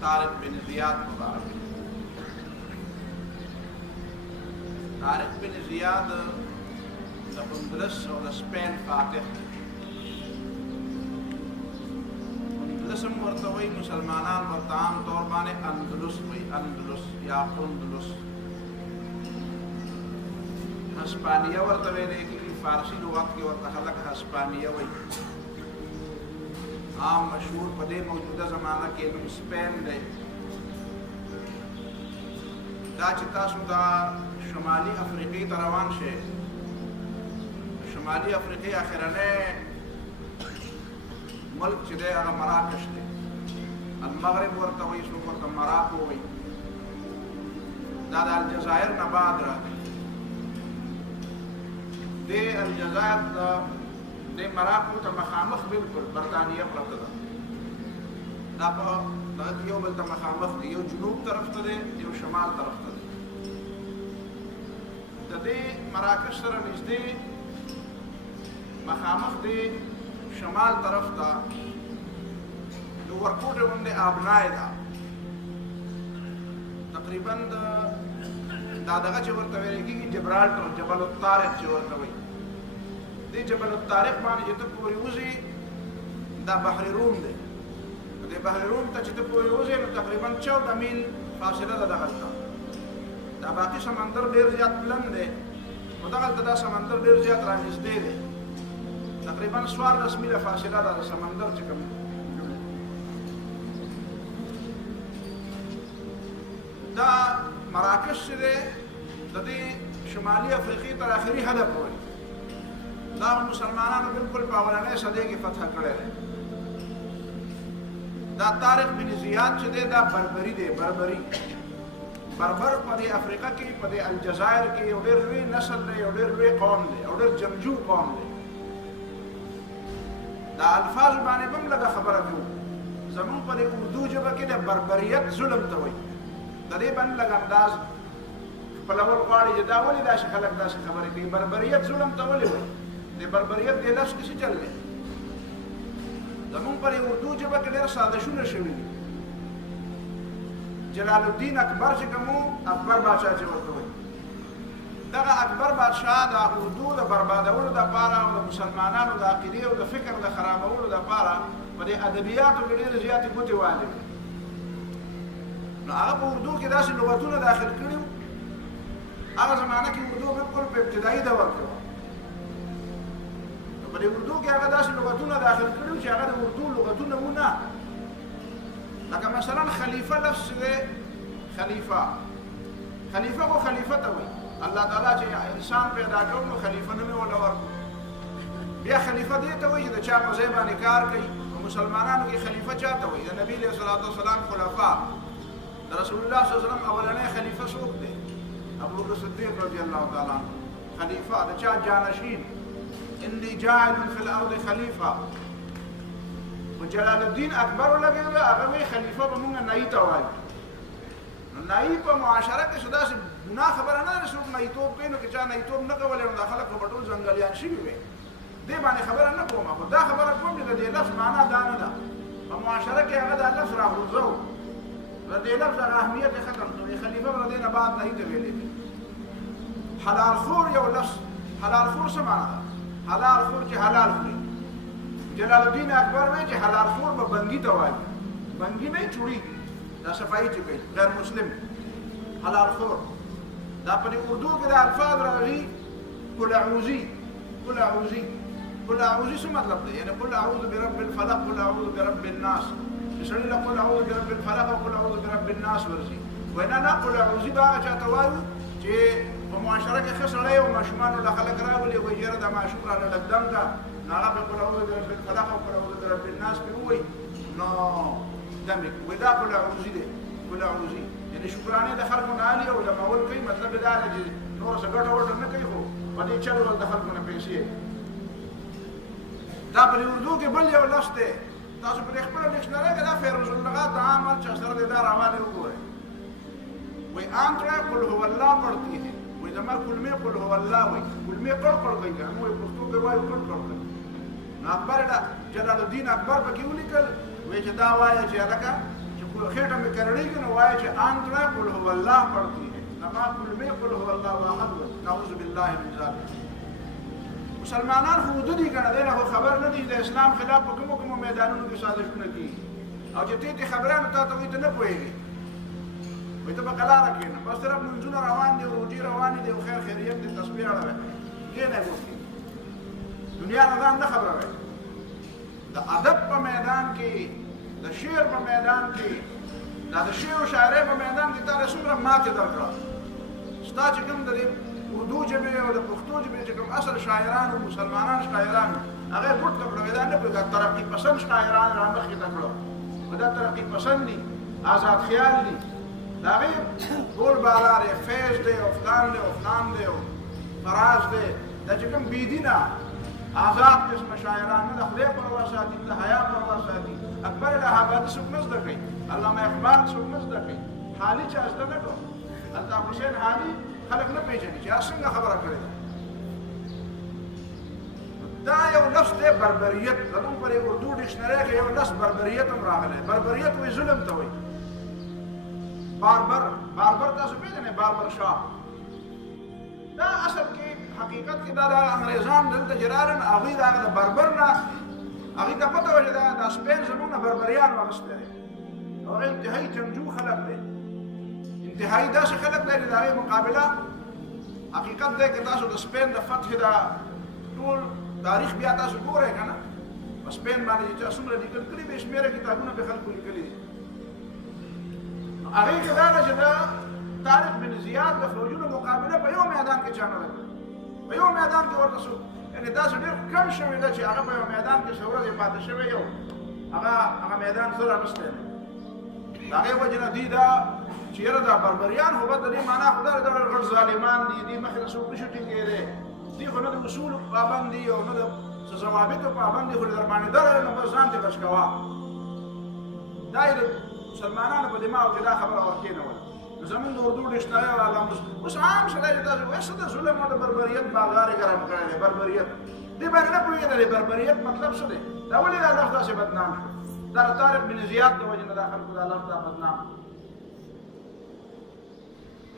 طارق بن زیاد مبارک. طارق بن زیاد د اندلس او د سپین فاتح. اندلس ورته وایي، مسلمانان ورته عام طور باندې اندلس وایي، اندلس یا اندلس. هسپانیه ورته ویل کېږي، فارسي لغت کې ورته خلک هسپانیه وایي. عام مشهور په دې موجوده زمانه کې نوم سپین دی. دا چې تاسو دا شمالي افریقې ته روان شئ، شمالي افریقې اخرنی ملک چې دی هغه مراکش دی. المغرب ورته وایي، څوک ورته مراکو وایي. دا د الجزایر نه بعد راغی. د الجزایر د مراکو ته مخامخ بالکل برطانیه پرته ده. دا په دغه یو بل ته مخامخ دی، یو جنوب طرف ته دی، یو شمال طرف ته دی. د دې مراکش سره نږدې مخامخ دی شمال طرف ته د ورکوټې غوندې آبنای ده. تقریبا دا دغه چې ورته ویل کېږي جبرالټر، جبل الطارق چې ورته وایي. دې جبل الطارق باندې چې ته پورې وځې دا بحر روم دی. دې بحر روم ته چې ته پورې وځې نو تقریبا 14 میل فاصله ده دغلته. دا باقي سمندر ډېر زیات پلن دی، نو دغلته دا سمندر ډېر زیات رانږدې دی. تقریبا 14 میله فاصله ده د سمندر چې کوم. دا مراکش چې دی د دې شمالي افریقې تر آخري حده پورې دا مسلمانانو بالکل په اولنۍ صدۍ کې فتح کړی دی. دا طارق بن زیاد چې دی دا بربري دی. بربر په دې افریقا کې په دې الجزایر کې یو ډېر لوی نسل دی، یو ډېر لوی قوم دی، یو ډېر جنګجو قوم دی. دا الفاظ باندې به هم لږه خبره کوو. زمونږ په دې اردو ژبه کې د بربریت ظلم ته وایي. د دې باندې لږ انداز خپلول غواړي چې دا ولې داسې خلک داسې خبرې کوي. بربریت ظلم ته ولې وایي؟ د بربریت دې لفظ کې څه چل دی؟ زمونږ په دې اردو ژبه کې ډېر سازشونه شوي دي. جلال الدین اکبر چې کوم اکبر بادشاه چې ورته وایي، دغه اکبر بادشاه د اردو د بربادولو دپاره او د مسلمانانو د عقیدې او د فکر د خرابولو دپاره په دې ادبیاتو کې ډېرې زیاتې ګوتې والې وې. نو هغه په اردو کې داسې لغتونه داخل کړي وو. هغه زمانه کې اردو بالکل په ابتدایي دور کې وه. نو په دې اردو کې هغه داسې لغتونه داخل کړي وو چې هغه د اردو لغتونه وو نه. لکه مثلا خلیفه لفظ دی، خلیفه خو خلیفه ته وایي. الله تعالی چې انسان پیدا کړ نو خلیفه نوم یې ورله ورکړ. بیا خلیفه دې ته وایي چې د چا په ځای باندې کار کوي. په مسلمانانو کې خلیفه چا ته وایي؟ د نبي علیه الصلاة والسلام خلفا. د رسول الله صلی الله علیه وسلم اولنی خلیفه څوک دی؟ ابوبکر صدیق رضی الله تعالی عنه. خلیفه د چا جانشین؟ انی جاعل فی الارض خلیفه. و جلال الدین اکبر ولګېده، هغه وایي خلیفه به مونږ نایي ته وایو. نو نایي په معاشره کې څه داسې ګناه خبره نه ده چې څوک ناییتوب کوي. نو که چا ناییتوب نه کولی نو دا خلک به ټول ځنګلیان شوي وي. دې باندې خبره نه کوم، خو دا خبره کوم چې د دې لفظ معنا دا نه ده. په معاشره کې هغه دا لفظ راغورځوو، د دې لفظ هغه اهمیت یې ختم کړی. خلیفه به د دې نه بعد نایي ته ویلې دي. حلال خور یو لفظ. حلال خور څه معنا ده؟ حلال خور چې حلال خوري. جلال الدین اکبر وایي چې حلال خور به بنګي ته وایي. بنګي نه چوړېږي، دا صفایي چې کوي غیر مسلم. حلال خور دا په اردو کې د الفاظ راغلي. قل اعوذي، قل اعوذي، قل اعوذي څه مطلب دی؟ یعنی قل اعوذ برب الفلق، قل اعوذ برب الناس. چې سړي له قل اعوذ برب الفلق او قل اعوذ برب الناس ورځي. وینا نه، قل اعوذي به هغه چاته وایو چې په معاشره کې ښه سړی او ماشومانو له خلک راولي، وایي یاره دا ماشوم رانه لږ دم ده، نو هغه به قل اعوذ برب الفلق او قل اعوذ برب الناس پرې ووایي، نو دم یې وایي دا قل اعوذي دی. قل اعوذي یعنی شکرانې د خلکو نه علي او لمول کوي. مطلب دا دی چې نور څه ګټه وټه نه کوي، خو په دې چل ول د خلکو نه پیسې. دا په اردو کې بل یو لفظ دی. تاسو په خپله ډکشنرۍ کې دا فیروز اللغات عام هر چا سره دی دا راوالی وګورئ. وایي آنتره قل هو الله پڑھتی ہے. وایي زما کلمې قل هو الله وایي. کلمې قړ قړ کوي، که موږ پښتو کې وایو قړ قړ کوي. نو اکبر جلال الدین اکبر پکې ولیکل، وایي چې دا وایه چې هلکه چې خیټه مې کرړېږي نو وایي چې انتړه قل هو الله پڑھتی ہے نماز کلمې قل هو الله احد نعوذ بالله من ذلک. مسلمانان خو حدود دي کنه دغه خو خبر نه دي د اسلام خلاف په کومو میدانونو کې سازشونه کیږي او چې ته خبرانو ته ته نه پوهېږي وي ته په قلاره کېنه بس طرف منځونه روان دي روجي روان دي او خیر خیریت دي تسبیح اړوي کېنه ګوتې دنیا نه ځان نه خبره وي د ادب په میدان کې د شعر په میدان کې دا د شعر او شاعرۍ په میدان کې تا څومره ماتې درکړه ستا چې کوم د اردو ژبې او د پښتو ژبې چې کوم اصل شاعران او مسلمانان شاعران هغه ګوت کړو دا نه په ترقی پسند شاعران را مخې ته کړو دا ترقی پسند دي آزاد خیال دي دا غي ګول بالاره فیض دی او فلان دی او فلان دی او فراز دی دا چې کوم بيدینه آزاد قسم شاعران نه د خدای پروا ساتي د حیا پروا ساتي اکبر الهابادي څوک نه زده کوي علامه اقبال څوک نه زده کوي حالي چې زده نه کوي الطاف حسین حالي خلک نه پیژني چې څنګه خبره کړې دا یو لفظ دی بربریت زموږ پر اردو ډکشنري کې یو لفظ بربریت هم راغلی بربریت وایي ظلم ته وایي باربر تاسو پیژنئ باربر شاه دا اصل کې حقیقت کې دا انګریزان دلته چې راغلل هغوی د هغه د بربر نه هغوی ته پته وه چې دا سپین زموږ نه بربریان واخیستی دی او هغه انتهایي جنګجو خلک دی انتهایي داسې خلک دی چې د هغې مقابله حقیقت دی که تاسو د سپین د فتح دا ټول تاریخ بیا تاسو ګورئ که نه په سپین باندې چې چا څومره لیکل کړي بې شمېره کتابونه پرې خلکو لیکلي دي هغې کې دا ده چې دا طارق بن زیاد د فوجونو مقابله په یو میدان کې چا نه ده کړې په یو میدان کې ورته څوک یعنې داسې ډېر کم شوي ده چې هغه په یو میدان کې څه ورځې پاتې شوی یو هغه میدان زه رانستی دی د هغې وجې نه دوی دا چې یاره دا بربریان خو به د دې معنا خو دا ډول غټ ظالمان دي دوی مخې ته څوک نشي ټینګېدی دوی خو نه د اصولو پابند دي او نه د څه ضوابطو پابند دي خو دې در باندې دره نو بس ځان دې بچ کوه دا یې د مسلمانانو په دماغو کې دا خبره ورکېنوله نو زمونږ د اردو ډکشنري والا اوس عام سړی چې تاسو وایي څه د ظلم او د بربریت باغارې ګرم کړی دی بربریت دې باندې نه پوهېدلی بربریت مطلب څه دی دا ولې دا لفظ داسې بدنام شو دا د طارق بن زیاد د وجې نه دا خلکو دا لفظ دا بدنام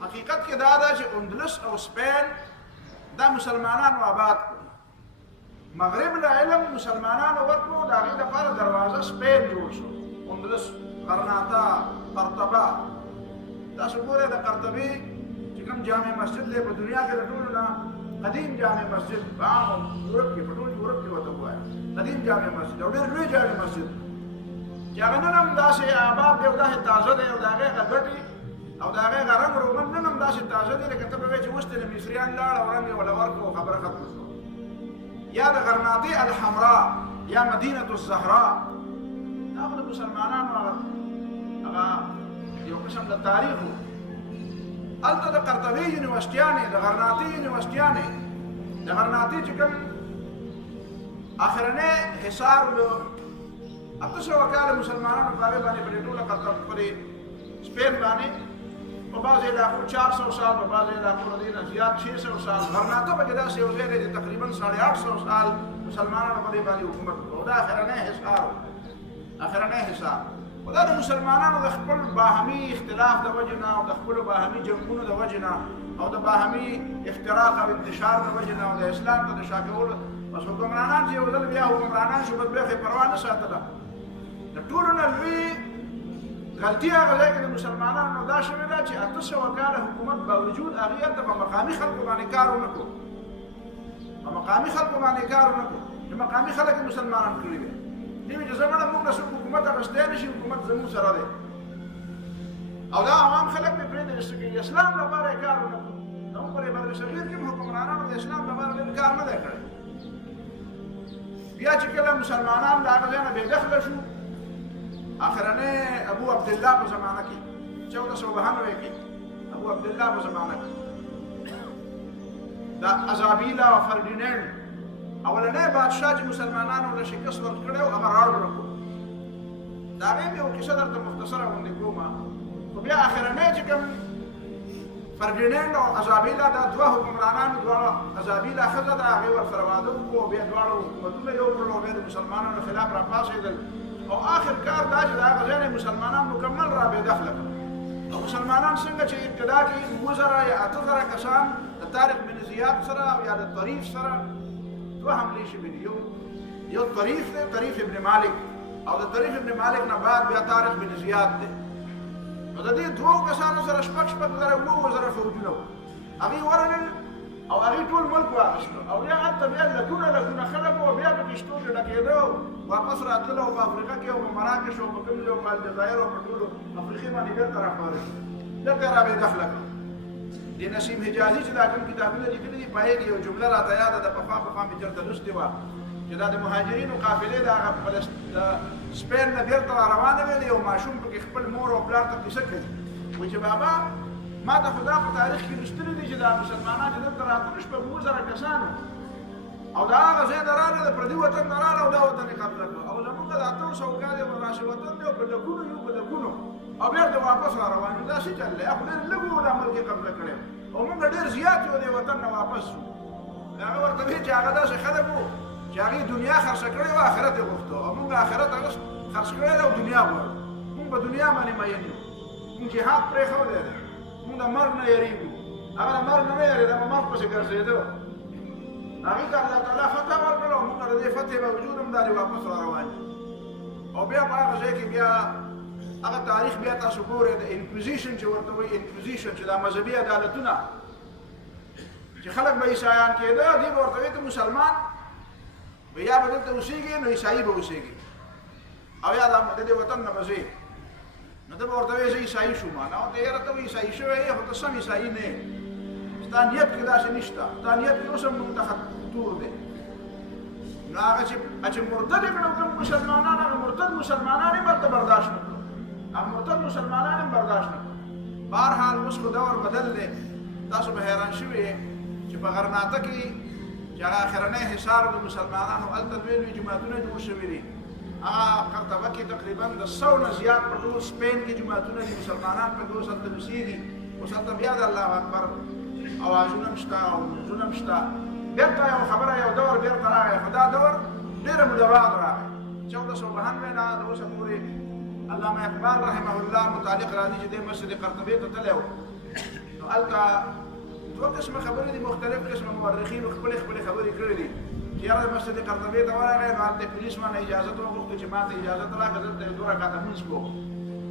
حقیقت کې دا ده چې اندلس او سپین دا مسلمانانو آباد کړو مغرب له علم مسلمانانو ورکړو د هغې دپاره دروازه سپین جوړ شو اندلس غرناطه قرطبه تاسو ګورئ د قرطبې چې کوم جامع مسجد دی په دنیا کې د ټولو نه قدیم جامع مسجد په عام یورپ کې په ټول یورپ کې ورته ووایه قدیم جامع مسجد او ډېر لوی جامع مسجد چې هغه نن هم داسې آباد دی او داسې تازه دی او د هغې هغه ګټې او د هغې هغه رنګ روغن نن هم داسې تازه دی لکه ته به وایې چې اوس ته د مصریان لاړ او رنګ یې وله ورکړو او خبره ختمه شوه یا د غرناطې الحمراء یا مدینة الزهراء دا خو د مسلمانانو هغه یو قسم د تاریخ و هلته د قرطبې یونیورسټیانې د غرناطې یونیورسټیانې د غرناطې چې کوم اخرنی حصار و 800 کاله مسلمانانو په هغې باندې په دې ټوله په دې سپین باندې په بعضې علاقو 400 سال په بعضې علاقو د دې نه زیات 600 سال غرناطه پکې داسې یو ځای دی چې تقریبا 850 سال مسلمانانو په دې باندې حکومت وکړو دا اخرنی حصار اخرنی حصار و دا د مسلمانانو د خپل باهمي اختلاف د وجې نه او د خپلو باهمي جنګونو د وجې نه او د باهمي افتراق او انتشار د وجې نه او د اسلام ته د شا کولو بس حکمرانان چې یو ځل بیا حکمرانان شو بس بیا یې پروا نه ساتله د ټولو نه لوی غلطي هغه ځای کې د مسلمانانو دا شوې ده چې 800 کاله حکومت باوجود هغې هلته په مقامي خلکو باندې کار ونه کړو په مقامي خلکو باندې کار ونه کړو چې مقامي خلک یې مسلمانان کړي دي دیوی چې زمانه موږ نه څوک حکومت اخیستی نه شي حکومت زموږ سره دی او دا عوام خلک مې پرېږدي چې اسلام لپاره یې کار ونه کړو زموږ په بر صغیر کې حکمرانانو د اسلام لپاره ډېر کار نه دی کړی بیا چې کله مسلمانان د هغه ځای نه بېدخله شو آخرنی ابو عبدالله په زمانه کې 1492 کې ابو عبدالله په زمانه کې دا ازابیلا او فردینند اولنی بادشاه چې مسلمانانو له شکست ورکړی و هغه راوړل کړو د هغې مې یو کیسه درته مختصره غوندې کومه خو بیا آخرنی چې کوم فردینند او ازابیلا دا دوه حکمرانان دواړه ازابیلا ښځه ده هغې ورسره واده وکړو بیا دواړو حکومتونه یو کړل او بیا د مسلمانانو خلاف راپاڅېدل او آخر کار دا چې د هغه ځای نه مسلمانان مکمل را بې دخله کړل. او مسلمانان څنګه چې ابتدا کې 2000 یا 8000 کسان د طارق بن زیاد سره او یا د طریف سره دوه حملې شوې دي. یو طریف دی، طریف ابن مالک، او د طریف ابن مالک نه بعد بیا طارق بن زیاد دی. نو د دې دوه کسانو سره شپږ زره 9,000 فوجونه وو. هغې ورغلل او هغې ټول ملک واخیستو او بیا هلته بیا لکونه خلک وو، بیا په کشتو کې ډکېده، واپس راتلل او په افریقا کې او په مراکش او په کوم ځای او په الجزایر او په ټولو افریقې باندې بېرته راخپاره شو. دلته را بې دخله کړو. د نسیم حجازي چې دا کوم کتابونه لیکلي دي په هغې کې یو جمله راته یاده ده، پخوا مې چېرته لوستې وه چې دا د مهاجرینو قافلې د هغه سپین نه بېرته را روانه وې، د یو ماشوم پکې خپل مور او پلار ته کیسه کوي، وایي چې بابا ما ته خو دا په تاریخ کې لوستلي دي چې دا مسلمانان چې دلته راتلل شپږ 9,000 کسانو او د هغه ځای نه راغله، د پردي وطن نه راغله او دا وطن یې قبضه کړو او زموږ د 800 کاله راشي وطن دی او په لکونو یو په لکونو او بېرته واپس را روان یو. دا څه چل دی؟ خو ډېر لږ وو دا ملک یې قبضه کړی او موږ ډېر زیات یو د وطن نه واپس شو. هغه ورته وایي چې هغه داسې خلک وو چې هغې دنیا خرڅه کړې وه، آخرت یې غوښته او موږ آخرت هغه خرڅ کړی دی او دنیا غواړو. موږ په دنیا باندې مین یو، موږ جهاد پرېښودی دی، موږ د مرګ نه یېرېږو. هغه د مرګ نه یېرېده، په مرګ پسې ګرځېده. هغې ته الله تعالی فتح ورکړه او موږ د دې فتحې باوجود هم دارې واپس را روان یو. او بیا په هغه ځای کې بیا هغه تاریخ بیا تاسو ګورئ د انکویزیشن چې ورته وایي، انکویزیشن چې دا مذهبي عدالتونه چې خلک به عیسایان کېده، دې به ورته وایي ته مسلمان به یا به دلته اوسېږي نو عیسایي به اوسېږي او یا د دې وطن نه به ځې. نو ته به ورته وایي زه عیسایي شوم. نو ته یاره ته عیسایي شوی یې خو ته سم عیسایي نه یې، ستا نیت کې داسې نشته، ستا نیت کې اوس هم موږ ته تور دی. نو هغه چې مرتد یې کړه کوم مسلمانان، هغه مرتد مسلمانان یې هلته برداشت نه کړو، هغه مرتد مسلمانان یې برداشت نه کړو. بهرحال اوس خو دور بدل دی. تاسو به حیران شوي یې چې په غرناطه کې چې هغه اخرنی حصار د مسلمانانو هلته لوی لوی جوماتونه جوړ شوي دي. هغه قرطبه کې تقریبا د 100 نه زیات په ټول سپین کې جوماتونه دي، مسلمانان پکې اوس هلته اوسېږي. اوس هلته بیا د الله اکبر اوازونه هم شته او لمونځونه هم شته. بېرته یو خبره یو دور بېرته راغی، خو دا دور ډېره موده بعد راغی. 1492 نه د اوسه پورې علامه اقبال رحمه الله متعلق راځي چې دې مسجد قرطبې ته تللی و. نو هلته دوه قسمه خبرې دي، مختلف قسمه مورخینو خپلې خبرې کړې دي چې یاره مسجد قرطبې ته ورغی نو هلته پولیس مانه اجازت وغوښتو چې ما ته اجازت راکړه دلته یو 2 رکعته لمونځ کوو.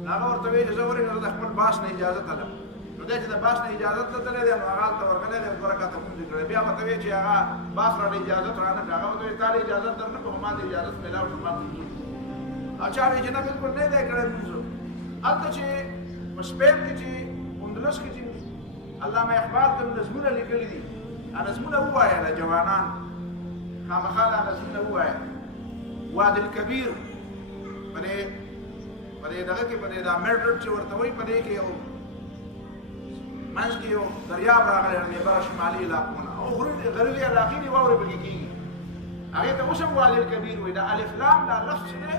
نو هغه ورته وایي چې زه ولې نه د خپل باس نه اجازت لرم. نو دی چې د باس نه اجازت تللی دی نو هغه هلته ورغلی دی 2 رکعته لمونځ یې کړی. بیا ورته وایي چې هغه باس راله اجازت رانه کړه. هغه ورته وایي تا له اجازت در نه کړو، ما ته اجازت میلاو شو، ما ته لمونځ وکړو. چا وایي چې نه بلکل نه دی کړی لمونځ. هلته چې په سپین کې چې اندلس کې چې علامه اقبال کوم نظمونه لیکلي دي، هغه نظمونه ووایه د جوانان، خامخا دا نظمونه ووایه. وادي الکبیر په دې دغه کې په دې دا میډرډ چې ورته وایي په دې کې یو منځ کې یو دریاب راغلی د بره شمالي علاقونه او غربي علاقې دي، واورې پکې کېږي. هغې ته اوس هم وادي الکبیر وایي. دا الف لام دا لفظ چې دی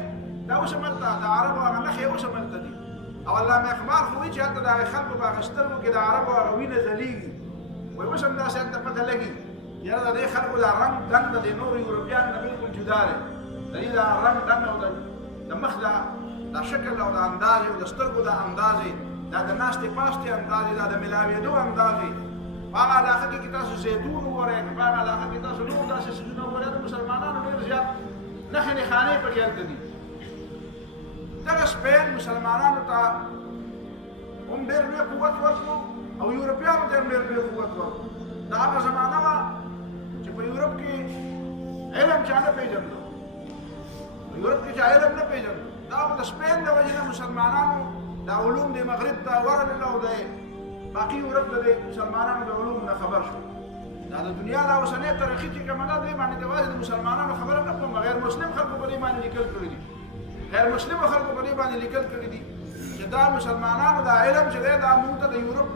دا اوس هم هلته د عربو هغه نښې اوس هم هلته دي. او علامه اقبال خو وایي چې هلته د هغې خلکو په هغه سترګو کې د عربو هغه وینه ځلیږي. وایي اوس هم داسې هلته پته لګي یاره د دې خلکو دا رنګ ډنګ د دې نورو یورپیانو نه بلکل جدا دی. د دې دا رنګ ډنګ او د مخ دا شکل او د اندازې او د سترګو د اندازې، دا د ناستې پاستې اندازې، دا د ملاوېدو اندازې. په هغه علاقه کې تاسو زیتون وګورئ، په هغه علاقه کې تاسو نور داسې څیزونه وګورئ. د مسلمانانو ډېر زیات نښې نښانې پکې هلته دي. دغه سپین مسلمانانو ته هم ډېر لوی قوت ورکړو او یورپیانو ته هم ډېر لوی قوت ورکړو. دا هغه زمانه وه چې په یورپ کې علم چا نه پېژندو، په یورپ کې چا علم نه پېژندو. دا خو د سپین د وجې نه مسلمانانو دا علوم د مغرب ته ورغلل او د باقي یورپ د مسلمانانو د علومو نه خبر شو. دا د دنیا دا اوسنۍ تاریخي چې کومه ده دې باندې یوازې د مسلمانانو خبره نه کوم، غیر مسلم خلکو په دې باندې لیکل کړي دي، غیر مسلمو خلکو په دې باندې لیکل کړي دي چې دا مسلمانانو دا علم چې دی دا موږ ته د یورپ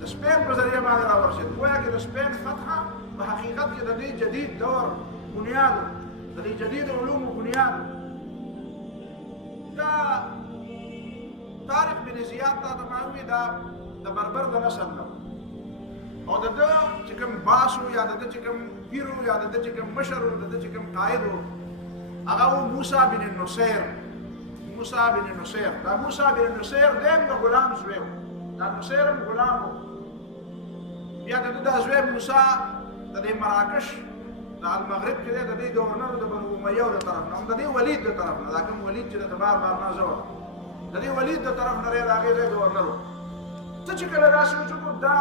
د سپین په ذریعه باندې راورسېد. گویا کې د سپین فتحه په حقیقت کې د دې جدید دور بنیاد، د دې جدید علومو بنیاد. دا طارق بن زیاد تا ته ما ووایي دا د بربر د نسل نه او د ده چې کوم باس و یا د ده چې کوم پیر و یا د ده چې کوم مشر و د ده چې کوم قائد و هغه و موسی بن نصیر. موسی بن نصیر. دا موسی بن نصیر دیم د غلام زوی و. دا نصیر هم غلام و. بیا د دا زوی موسی د دې مراکش د المغرب کې دی، د دې ګورنر د بنو امیه د طرف نه، د دې ولید د طرف نه، دا کوم ولید چې د بار بار نه زور، د دې ولید د طرف نه راغی دی ګورنر. ته چې کله راشي چې دا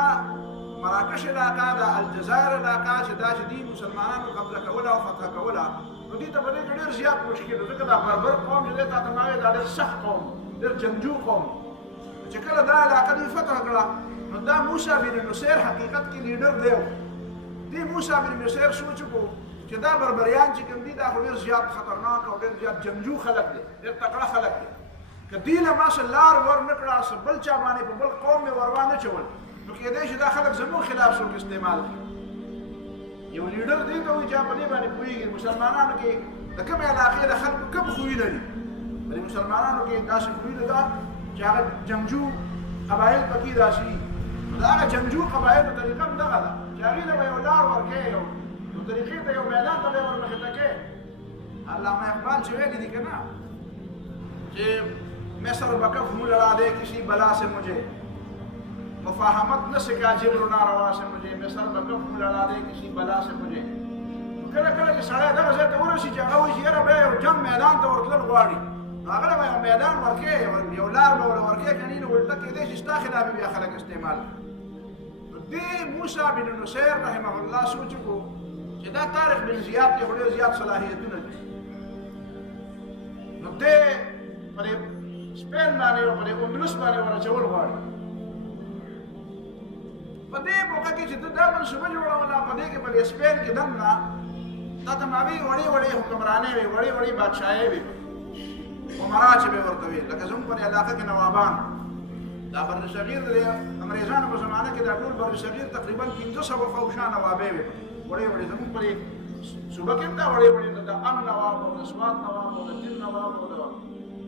مراکش علاقه د الجزایر علاقه چې دا چې دي مسلمانانو قبضه کوله او فتح کوله، نو دې ته به ډېر زیات مشکل و، ځکه دا بربر قوم چې دی تا ته ما وایي دا ډېر سخت قوم، ډېر جنګجو قوم. چې کله دا علاقه دوی فتح کړه، نو دا موسی بن نصیر حقیقت کې لیډر دی. دې موسی بن نصیر سوچ وکړو چې دا بربریان چې کوم دي دا خو ډېر زیات خطرناک او ډېر زیات جنګجو خلک دي، ډېر تکړه خلک دي. که دې له ما سره لار ور نه کړه، څه بل چا باندې په بل قوم مې ور وانه چول، نو کېدای شي دا خلک زموږ خلاف څوک استعمال کړي. یو لیډر دې ته وایي چې په دې باندې پوهېږي مسلمانانو کې د کومې علاقې د خلکو کوم خویونه دي. بلې مسلمانانو کې داسې خویونه ده چې هغه جنګجو قبایل پکې راشي. د هغه جنګجو قبایلو طریقه هم دغه ده چې هغې ته به یو لار ورکوې، یو طریقې ته یو میدان ته به یې ورمخې ته کوې. علامه اقبال چې ویلي دي که نه چې مصر بکف مو لڑا دے کسی بلا سے مجھے، مفاہمت نہ سکا جبر و ناروا سے مجھے، مصر بکف مو لڑا دے کسی بلا سے مجھے. کله کله چې سړی دغه ځای ته ورسي چې هغه وایي چې یاره بیا یو جنګ میدان ته ورتلل غواړي، نو هغه له به یو میدان ورکوې، یو لار به ورله ورکوې، که نه نو الټه کېدای شي ستا خلاف بیا خلک استعمال کړي. نو دې موسی بن نصیر رحمه الله سوچ وکړو چې دا طارق بن زیاد کې خو ډېر زیات صلاحیتونه دي. نو دې په دې سپین باندې او په دې اندلس باندې ور اچول غواړي. په دې موقع کې چې ته دا منصوبه جوړوله، په دې کې په دې سپین کې دننه تا ته ما وایي وړې وړې حکمرانې وې، وړې وړې بادشاهۍ وې، عمرا چې به ورته وي، لکه زموږ په دې علاقه کې نوابان. دا بر صغیر د انګریزانو په زمانه کې دا ټول بر صغیر تقریبا 1500 فوشا نوابې وې، وړې وړې. زموږ په دې صوبه کې هم دا وړې وړې د ام نواب او د سوات نواب او د تیر نواب او د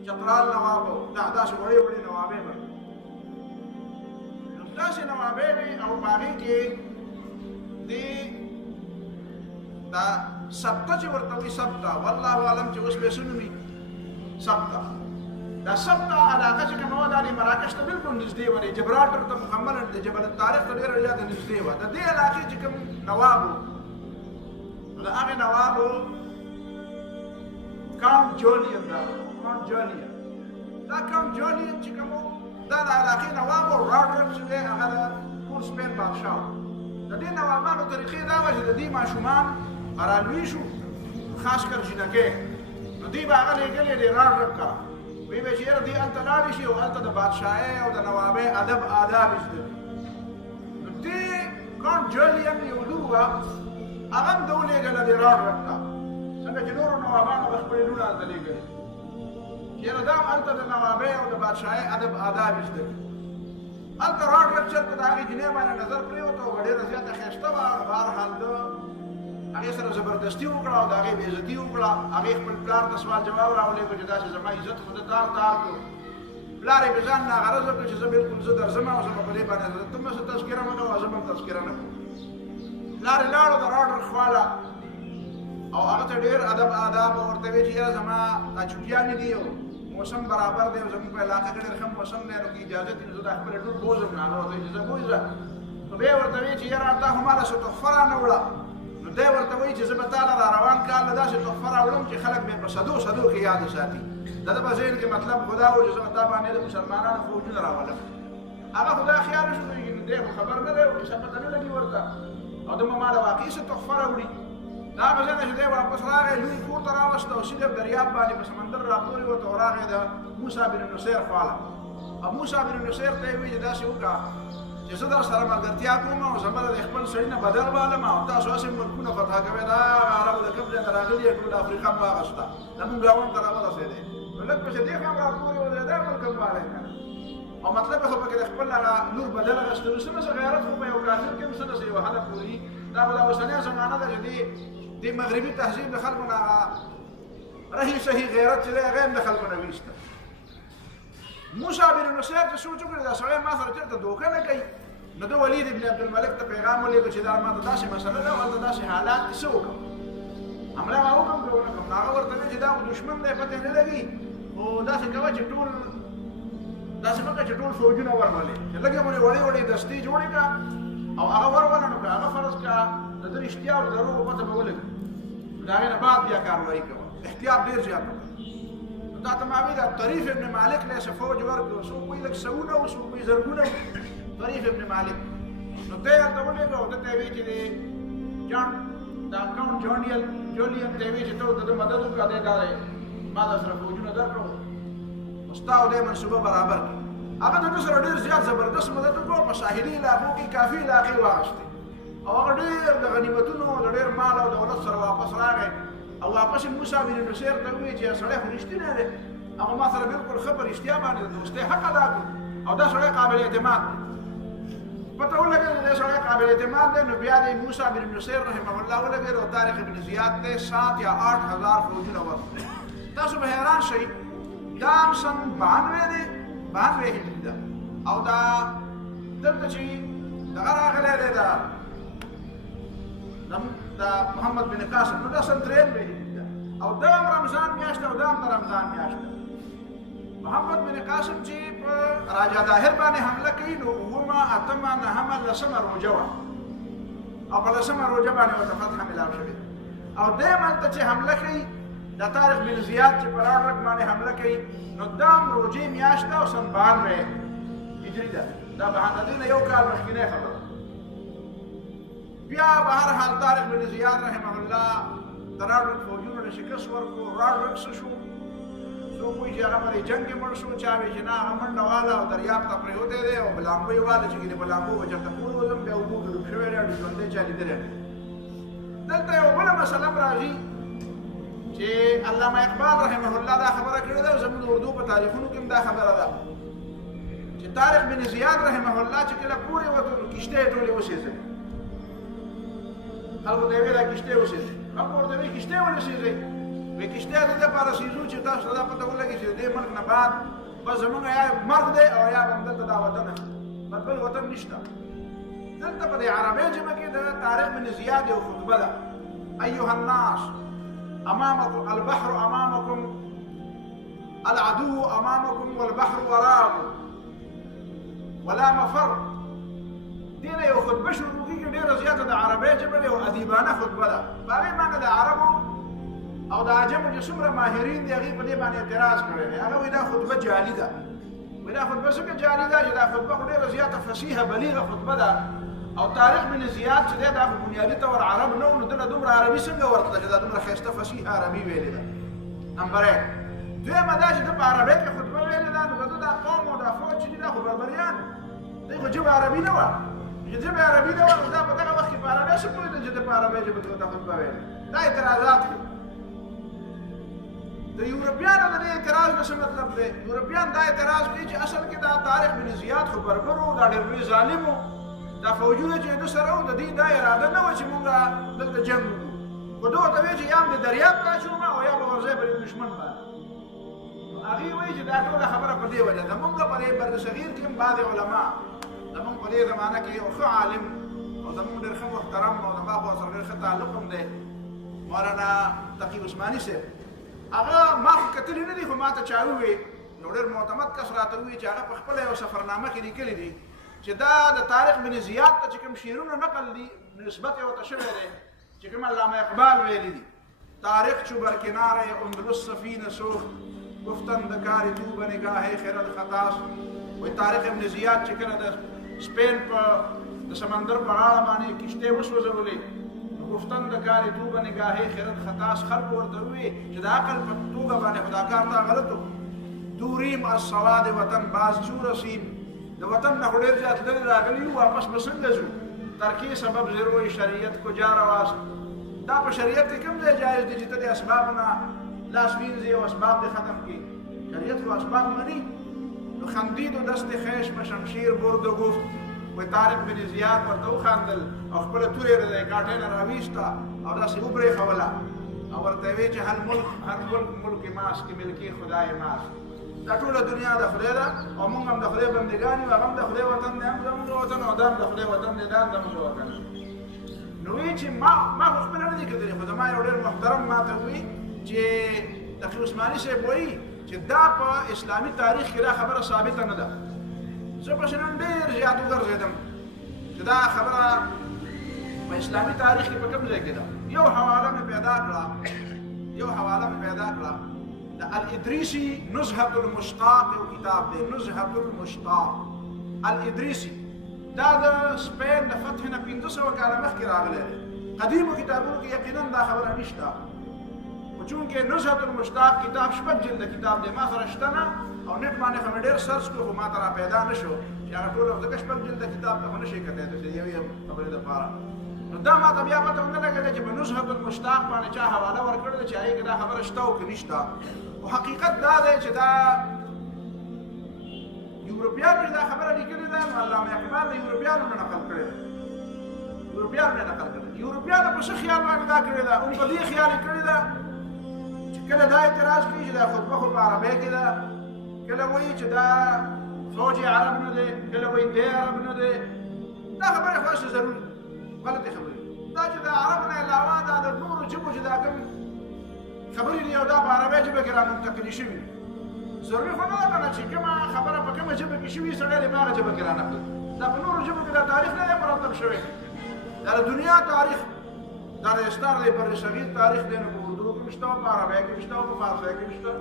چترال نواب او داسې وړې وړې نوابې وې. نو داسې نوابې وې او په هغې کې دې دا سبته چې ورته وایي، سبته والله عالم چې اوس به څه نومي سبته. دا سبته علاقه چې کومه وه دا د مراکش ته بلکل نږدې وه، د جبرالټر ته مکمله د جبل الطارق ته ډېره زیاته نږدې وه. د دې علاقې چې کوم نواب و، د هغې نواب کاونټ جولین دا کاونټ جولین. دا کاونټ جولین چې کوم دا د علاقې نواب و. راډرډ چې دی هغه د ټول سپین بادشاه و. د دې نوابانو طریقې دا وه چې د دې ماشومان رالوي شو، خاص کر جینکې، نو دوی به هغه لېږلې دي راډرډ ته، ویې به چې یاره دوی هلته لاړې شي او هلته د بادشاهۍ او د نوابۍ ادب آداب زده کړي. نو دې کاونټ جولین یو لور وه، هغه هم ده ولېږله دې راډرډ ته، څنګه چې نورو نوابانو به خپلې لوڼه هلته لېږلې چې یاره دا هم هلته د نوابۍ او د بادشاهۍ ادب آداب زده کړي. هلته راډرډ چېرته د هغې جینۍ باندې نظر پرېوته او ډېره زیاته ښایسته وه. بهرحال ده هغې سره زبردستي وکړه او د هغې بېعزتي وکړه. هغې خپل پلار ته سوال جواب راولېږه چې داسې زما عزت خو ده تار تار کړو. پلار یې بې ځان ناغرضه کړه چې زه بلکل زه درځم او زه به په دې باندې ته مې څه تذکره مه کوه، زه به هم تذکره نه کوم. پلار یې لاړو د راډر خواله او هغه ته ډېر ادب آداب ورته ویې چې یاره زما دا چوټیانې دي او موسم برابر دی او زموږ په علاقه کې ډېر ښه موسم دی، نو که اجازت وي نو زه دا خپله ټول بوځم نه. هغه ورته وایي چې زه بوځه. نو بیا یې ورته وایي چې یاره تا خو ماله څه تحفه رانه وړه. نو دی ورته وایي چې زه به تا له را روان کال له داسې تحفه راوړم چې خلک به یې په صدو صدو کې یاد وساتي. د ده په ذهن کې مطلب خو دا و چې زه به تا باندې د مسلمانانو فوجونه راولم. هغه خو دا خیال شو نو دی خو خبر نه دی او کیسه پته نه لګي ورته، او ده به ما له واقعي څه تحفه راوړي. دا په ځای نه چې دی واپس راغی، لوی کور ته راوسته او سیده دریاب باندې په سمندر راپورې وته او راغی د موسی بن نصیر خواله. او موسی بن نصیر ته یې وایي چې داسې وکړه چې زه در سره ملګرتیا کوم او زه به د خپل سړي نه بدل والم او تاسو هسې ملکونه فتح کوئ. دا عربو د کوم ځای نه راغلي یې ټول افریقا مو واخېسته، زمونږ ګاونډ ته راورسېدی. نو لږ پسې دې خوا هم راپورې وځي، دا ملک هم والی که نه. او مطلب یې خو پکې د خپل هغه لور بدل اخېستلو څه نه څه غیرت خو په یو کافر کې هم څه نه څه یوه حده پورې دا خو دا اوسنۍ زمانه ده چې دې مغربي تهذیب د خلکو نه هغه رهي صحیح غیرت چې دی هغه هم د خلکو نه ویسته. موسی بن نصیر چې سوچ وکړي دا سړی ما سره چېرته دوکه نه کوي، نو ده ولید ابن عبدالملک ته پیغام ولېږه چې دا ما ته داسې مسله ده او هلته داسې حالات دي، څه وکړم؟ حمله ما وکړم که ونه کړم؟ نو هغه ورته وایي چې دا خو دښمن دی، پته یې نه لګي، خو او داسې کوه چې ټول داسې مکه چې ټول فوجونه ورولې چې لږې غونې وړې وړې دستې جوړې کړه او هغه ورولې نو که هغه فرض کړه د ده رښتیا او د دروغو پته به ولګي نو د هغې نه بعد بیا کاروایي کوه احتیاط ډېر زیات وکړه نو دا تمامي ده طریف ابن مالک له څه فوج ورکړو څوک وایي لږ سوونه وو څوک وایي زرګونه وو طریف ابن مالک نو دی هلته ولېږه او ده ته یې وایي چې د دا کاونټ جولین ته یې وایي چې ته د ده مدد وکړه دی دا دی ما در سره فوجونه درکړو نو ستا او دی منصوبه برابر کړي هغه د ده سره ډېر زیات زبردست مدد وکړو په ساحلي علاقو کې کافي علاقې واخیستې او هغه ډېر د غنیمتونو د ډېر مال او دولت سره واپس راغی او واپس یې موسی بن نصیر ته ووایي چې سړی خو رښتینی دی هغه ما سره بلکل ښه په رښتیا باندې د دوستۍ حق ادا کړو او دا سړی قابل اعتماد دی پته ولګېده چې دی سړی قابل اعتماد دی نو بیا د موسی بن نصیر رحمه الله ولګېد او طارق ابن زیاد ته 7 یا 8 هزار فوجونه ورکړل تاسو به حیران شئ دا هم سن 92 دی 92 هجري ده او دا دلته چې دغه راغلی دی دا محمد بن قاسم نو دا سن 93 هجري ده او دا هم رمضان میاشت او دا هم د رمضان میاشت ده محمد بن قاسم چې په راجا داهر باندې حمله کوي نو اومه اتمه نهمه لسمه روژه وه او په لسمه روژه باندې ورته فتحه میلاو شوې او دی هلته چې حمله کوي دا طارق بن زیاد چې په راډ رک باندې حمله کوي نو دا هم روژې میاشت ده او سن 92 هجري ده دا به د دې نه یو کال مخکینۍ خبره بیا به هر حال طارق بن زیاد رحمه الله د راډ رک فوجونو له شکست ورکړو راډ رک څه شو څوک وایي چې هغه په دې جنګ کې مړ شو چا وایي چې نه هغه منډه واله او دریاب ته پرېوتی دی او بلامبۍ واله چې د بلامبو به چېرته پورې وځم بیا اوبو کې ډوب شوی دی او ژوندی چا لیدلی دلته یو بله مسله هم راځي چې علامه اقبال رحمه الله دا خبره کړې ده او زموږ د اردو په تاریخونو کې هم دا خبره ده چې طارق بن زیاد رحمه الله چې کله پورې وته نو کښتۍ یې ټولې وسېځلې خلکو ته یې ویل دا کښتۍ وسېځئ خلکو ورته وایي کښتۍ ولې سېځئ وایي کښتۍ د دې دپاره سېځو چې تاسو ته دا پته ولګي چې د دې ملک نه بعد بس زموږ یا مرګ دی او یا به همدلته دا وطن بس بل وطن نشته دلته په دې عربۍ ژبه کې د طارق بن زیاد یو خطبه ده ایها الناس امامكم البحر امامكم العدو امامكم والبحر وراءكم ولا مفر دینه یو خطبه شروع کیږي ډیره زیاته د عربۍ ژبه ده او ادیبانه خطبه ده په هغې باندې د عربو او د عجمو چې څومره ماهرین دي هغې په دې باندې اعتراض کړی دی هغه وایي دا خطبه جعلي ده وایي دا خطبه څنګه جعلي ده چې دا خطبه خو ډیره زیاته فصیحه بلیغه خطبه ده او طارق بن زیاد چې دی دا خو بنیادي طور عرب نه و نو دله دومره عربي څنګه ورته ده چې دا دومره ښایسته فصیحه عربي ویلې ده نمبر 1 دویمه دا چې ده په عربۍ کې خطبه ویلې ده نو د ده دا قوم او دا فوج چې دي دا خو بربریان دوی خو ژبه عربي نه وه چې ژبه عربي نه وه نو دا په دغه وخت کې په عربۍ څه پوهېده چې ده په عربۍ ژبه کې ورته خطبه ویلې دا اعتراضات دي د یورپیانو د دې اعتراض نه څه مطلب دی یورپیان دا اعتراض کوي چې اصل کې دا طارق بن زیاد خو بربر و دا ډېر لوی ظالم و دا فوجونه چې ده سره وو د دې دا اراده نه وه چې مونږ دلته جنګ وکړو خو ده ورته وایي چې یا هم د دریاب ته اچوم او یا به ورځی پر دښمن باندې نو هغې وایي چې دا ټوله خبره په دې وجه ده مونږ په دې برصغیر کې هم بعضې علما زمونږ په دې زمانه کې یو ښه عالم او زمونږ ډېر ښه محترم او زما خو سره ډېر ښه تعلق هم دی مولانا تقي عثماني صاحب هغه ما خو کتلي نه دي خو ما ته چا وویل یو ډېر معتمد کس راته ووایي چې هغه په خپله یو سفرنامه کې لیکلي دي چې دا د طارق بن زیاد ته چې کوم شعرونه نقل دي نسبت یې ورته شوی دی چې کوم علامه اقبال ویلي دي طارق چو بر کنار اندلس سفینه سوخت گفتن د کاری تو به نگاه خرد خطاس وایي طارق ابن زیاد چې کله د سپین په د سمندر په غاړه باندې کښتۍ وسوځولې گفتن د کاری تو به نگاه خرد خطاس خلکو ورته ووایي چې د عقل په توګه باندې خو دا کار تا غلط و دوریم از سواد وطن باز چو رسیم د وطن نه خو ډېر زیات لرې راغلي یو واپس به څنګه ځو ترکې سبب ضروري شریعت کجا رواست دا په شریعت کې کوم ځای جایز دی چې ته د اسبابو نه لاس وینځې او اسباب دې ختم کړي شریعت خو اسباب مني نو خندید و دست خیش به شمشیر برد و گفت وایي طارق بن زیاد ورته وخندل او خپله تورې یې د کاټۍ نه راویسته او داسې وبرېښوله او ورته یې ویې چې هر ملک ملک ماست که ملکي خدای ماست دا ټوله دنیا د خدای ده او موږ هم د خدای بندګان یو هغه هم د خدای وطن دی هم زموږ وطن او دا هم د خدای وطن دی دا هم زموږ وطن دی نو وایي چې ما خو خپله نه دي کتلي خو زما یو ډېر محترم ما ته وایي چې تقي عثماني صاحب وایي چې دا په اسلامي تاریخ کې دا خبره ثابته نه ده. زه پسې نن ډېر زیات وګرځېدم چې دا خبره په اسلامي تاریخ کې په کوم ځای کې ده. یو حواله مې پیدا کړه د الادریسي نزهة المشتاق یو کتاب دی. نزهة المشتاق الادریسي دا د سپین د فتح نه 1500 کاله مخکې راغلی دی. قدیمو کتابونو کې یقینا دا خبره نشته، خو چونکې نزهة المشتاق کتاب 6 جلده کتاب دی، ما سره شته نه او نت باندې خو مې ډېر سرچ کړو خو ما ته را پیدا نه شو چې هغه ټول ځکه 6 جلده کتاب ته خو نه شي کتلی د یوې خبرې دپاره. نو دا ما ته بیا پته ونه لګېده چې په نزهة المشتاق باندې چا حواله ورکړې ده چې هغې کې دا خبره شته او که نشته. خو حقیقت دا دی چې دا یورپیانو دا خبره لیکلې ده، نو علامه اقبال د یورپیانو نه نقل کړې ده. یورپیانو په څه خیال باندې دا کړې ده؟ هم په دې خیال یې کړې ده چې کله دا اعتراض کوي چې دا خطبه خو په عربۍ کې ده، کله وایي چې دا فوج عرب نه دی، کله وایي دی عرب نه دی. دا خبرې خو هسې ضروري غلطې خبرې دا چې د عرب نه علاوه دا د نورو ژبو چې دا کوم خبرې دي او دا په عربۍ ژبه کې را منتقلې شوي، ضروري خو نه ده کنه چې کومه خبره په کومه ژبه کې شوي سړی دې په هغه ژبه کې را نقل. دا په نورو ژبو کې دا تاریخ نه دی مرتب شوی، دا د دنیا تاریخ، دا د استار دی بر صغیر تاریخ دی، نو په اردو کې شته او په عربۍ کې شته او په فارسۍ کې شته.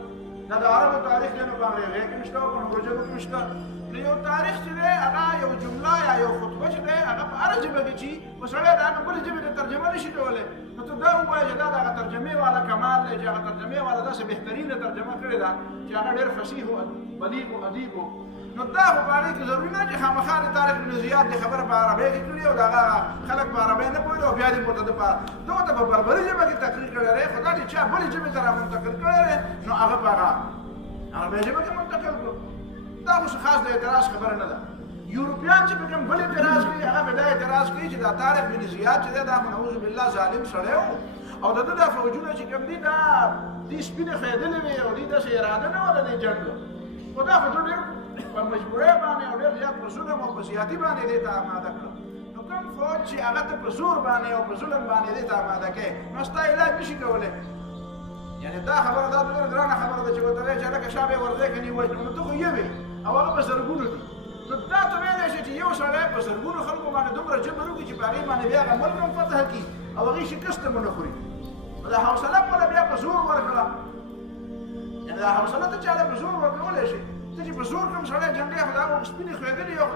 دا د عربو تاریخ دی، نو په انګریزۍ کې شته او په نورو ژبو کې شته. نو یو تاریخ چې دی هغه یو جمله یا یو خطبه چې دی هغه په هره ژبه کې چې په سړی د هغه بلې ژبې ته ترجمه نه شي کولی، نو ته دا ووایه چې دا د هغه ترجمې والا کمال دی چې هغه ترجمې والا داسې بهترینه ترجمه کړې ده چې هغه ډېر فصیح و بلیغ و ادیب و. نو دا خو په هغې کې ضروري نه چې خامخا د طارق بن زیاد دې خبره په عربۍ کې کړي او د هغه خلک په عربۍ نه پوهېږي او بیا دې ورته ده په بربري ژبه کې تقریر کړی دی، خو دا چې چا بلې ژبې ته را منتقل کړی دی نو هغه په هغه عربۍ ژبه کې منتقل کړو. دا خو خاص د اعتراض خبره نه ده. یورپیان چې په کوم بل اعتراض کوي هغه به دا اعتراض کوي چې دا طارق بن زیاد چې دی دا نعوذ بالله ظالم سړی و او د ده دا فوجونه چې کوم دي دا دې سپینې خیدلې وې او دې داسې اراده نه وه د دې جنګ، خو دا خو ډېر په مجبورۍ باندې او ډېر زیات په ظلم او په زیاتي باندې دې ته اماده کړه. نو کوم فوج چې هغه ته په زور باندې او په ظلم باندې دې ته اماده کوې نو ستا علاج نه شي کولی. یعنې دا خبره دا ډېره ګرانه خبره ده چې ورته وایې چې هلکه شا به یې ورځی که نه وژنو، نو ته خو یې وې او هغه په زرګونو دي. نو دا ته ویلی شي چې یو سړی په زرګونو خلکو باندې دومره جبر وکړي چې په هغې باندې بیا هغه ملک هم فتح کړي او هغې شکست هم ونه خوري. نو دا حوصله به بیا په زور ورکړه، یعنې دا حوصله ته چاله په زور ورکولی شي. ته چې په زور کوم سړی جنګی خو د هغو سپینې خوېدلي او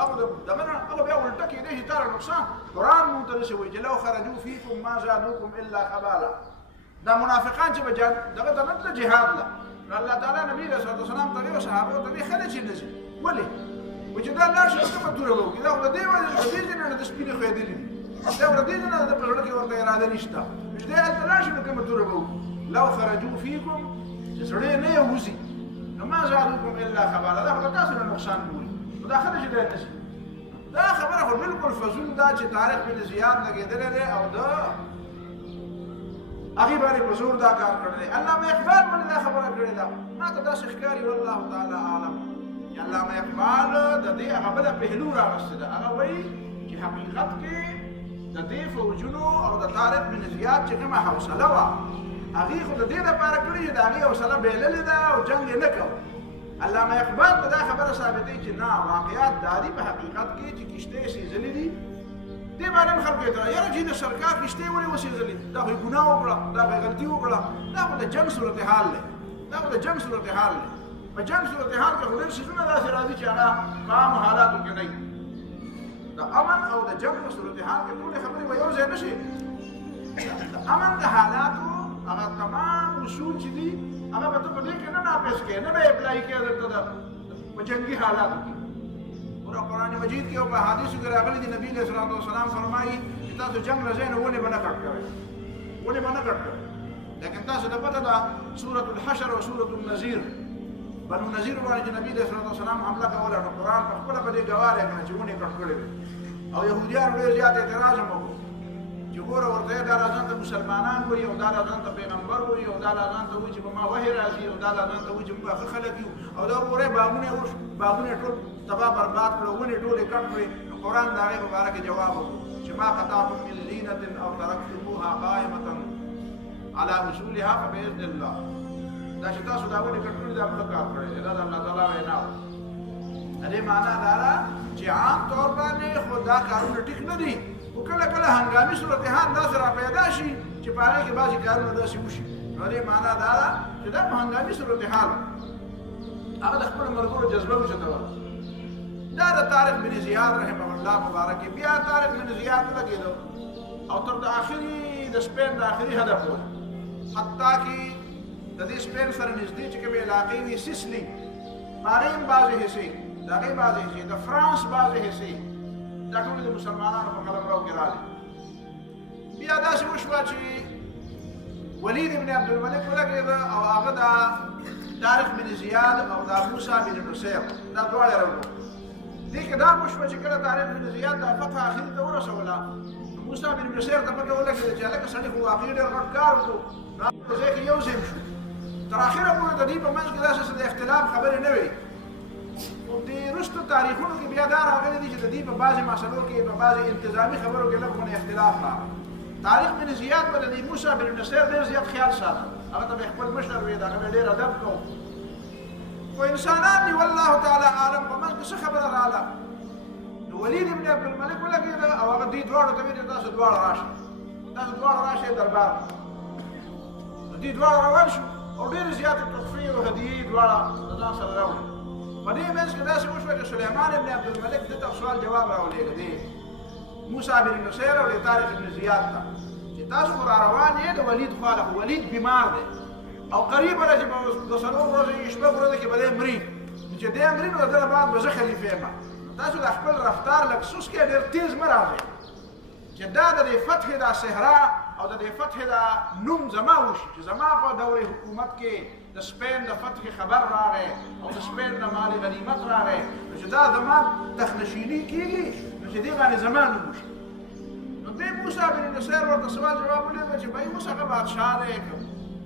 هغو دغه نه هغه بیا الټه کېدی شي تاله نقصان. قرآن مونږ ته داسې وایي چې لو خرجو فیکم ما زادوکم الا خبالا. دا منافقان چې به دغه ته نه تله جهاد له نو الله تعالی نبي علیه صلات وسلام ته ویل صحابو ته ویل ښه ده چې نه ځي. ولې؟ وایي چې دا لاړ شي نو کومه توره به وکړي، دا خو د دې وجې د دې ځای نه د سپینې خوېدلي دي، دا خو د دې ځای نه د په زړه کې ورته اراده نشته، چې دی هلته لاړ شي نو کومه توره به وکړي. لو خرجو فیکم چې سړی نه یې وځي نو ما زادوکم الا خبالا، دا خو د تاسو نه نقصان ګوري، نو دا ښه ده چې دی نه شي. دا خبره خو بلکل فضول ده چې طارق بن زیاد لګېدلی دی او د هغې باندې په زور دا کار کړی دی. علامه اقبال ولې دا خبره کړې ده؟ ما ته داسې ښکاري والله تعالی اعلم چې علامه اقبال د دې هغه بله پهلو راوستې ده. هغه وایي چې حقیقت کې د دې فوجونو او د طارق بن زیاد چې کومه حوصله وه هغې خو د دې دپاره کړې چې د هغې حوصله بېللې ده او جنګ یې نه کوو. علامه اقبال په دا خبره ثابتوي چې نه واقعیات دا دي په حقیقت کې چې کښتۍ یې سېزلې دي. دې باندې هم خلکو اعتراض یاره چې د سرکار کښتۍ ولې وسېزلې، دا خو یې ګناه وکړه، دا خو یې غلطي وکړه، دا خو د جنګ صورتحال دی، دا خو د جنګ صورتحال دی. په جنګ صورتحال کې خو ډېر څیزونه داسې راځي چې هغه په عامو حالاتو کې نه وي. د امن او د جنګ په صورتحال کې ټولې خبرې به یو ځای نه شي. د امن د حالاتو هغه تمام اصول چې دي هغه به ته په دې کې نه نافذ کړې، نه به یې اپلای کړې درته په جنګي حالاتو کې. پورا قرآن مجید کې او په حدیثو کې راغلي دي نبي علیه صلات وسلام فرمایي چې تاسو جنګ نه ځئ نو ونې به نه کټ کوئ، ونې به نه کټ کوئ. لیکن تاسو ته پته ده سورة الحشر او سورة النذیر بنو نذیر باندې چې نبي علیه صلات وسلام حمله کوله نو قرآن په خپله په دې ګواه دی که نه چې ونې کټ کړې وې او یهودیانو ډېر زیات اعتراض هم وکړو چې ګوره ورته دا لا ځان ته مسلمانان وایي او دا لا ځان ته پیغمبر وایي او دا لا ځان ته وایي چې په ما وحی راځي او دا لا ځان ته وایي چې موږ ښه خلک یو او دا ګورئ باغونه یې ټول تباه برباد کړو، ونې ټولې کټ کړې. نو قرآن د هغې په باره کې جواب وکړو چې ما قطعتم من لینة او ترکتموها قائمة على اصولها فبإذن الله. دا چې تاسو دا ولې کړی دا موږ کار کړی دا د الله تعالی وینا دې معنا دا ده چې عام طور باندې خو دا کارونه ټیک نه دي او کله کله هنګامي صورتحال داسې را پیدا شي چې په هغې کې بعضې کارونه داسې وشي نو دې معنا دا ده چې دا په هنګامي صورتحال هغه د خپلو ملګرو جذبه وچتوله دا د طارق بن زیاد رحمه الله مبارک بیا طارق بن زیاد ولګېدو او تر د آخري د سپین د آخري هدف پورې حتی کې د دې سپین سره نږدې چې کومې علاقې وي سیسلي هغې هم بعضې حصې د هغې بعضې حصې د فرانس بعضې حصې دا ټولې د مسلمانانو په قلمرو کې راغلې بیا داسې وشوه چې ولید بن عبدالملک ولګېده او هغه د طارق بن زیاد او د موسی بن نصیر دا دواړه راوړو دې کې دا وشوه چې کله طارق بن زیاد دا فتح آخري ته ورسوله موسی بن نصیر ته پته ولګېده چې هلکه سړي خو واقعي ډېر غټ کار وکړو نو په ځای کې یو ځای شو تر اخره پورې د دې په منځ کې داسې د اختلاف خبرې نه وې خو د وروستو تاریخونو کې بیا دا راغلي دي چې د دې په بعضې مسلو کې په بعضې انتظامي خبرو کې لږ غونې اختلاف راغلی طارق بن زیاد به د دې موسی بن نصیر ډېر زیات خیال ساته هغه ته به خپل مشر وي د هغه به ډېر ادب کوو خو انسانان دي والله تعالی عالم په منځ کې څه خبره راغله نو ولید بن عبدالملک ولګېده او هغه دې دواړو ته ویل تاسو دواړه راشئ دربار نو دې دواړه روان شو او ډېرې زیاتې تحفې او هدیې دواړه د ځان سره راوړې په دې منځ کې داسې وشوه چې سلیمان بن عبدالملک ده ته سوال جواب راولېږه دې موسی بن نصیر او د طارق بن زیاد ته چې تاسو خو را روان یې د ولید خوا له ولید بیمار دی او قریبه ده چې په د څلور ورځې شپږ ورځې کې به دی مري چې دی مري نو د ده نه بعد به زه خلیفه یم تاسو د خپل رفتار لږ سوس کې ډېر تیز مه راغئ چې دا د دې فتح دا صحرا او د دې فتح دا نوم زما وشي چې زما په دور حکومت کې د سپین د فتح خبر راغی او د سپین د مال غنیمت راغی نو چې دا زما تخنشیني کېږي نو چې دې باندې زما نوم وشي نو دې موسی بن نصیر ورته سوال جواب ولېږه چې بهی اوس هغه بادشاه دی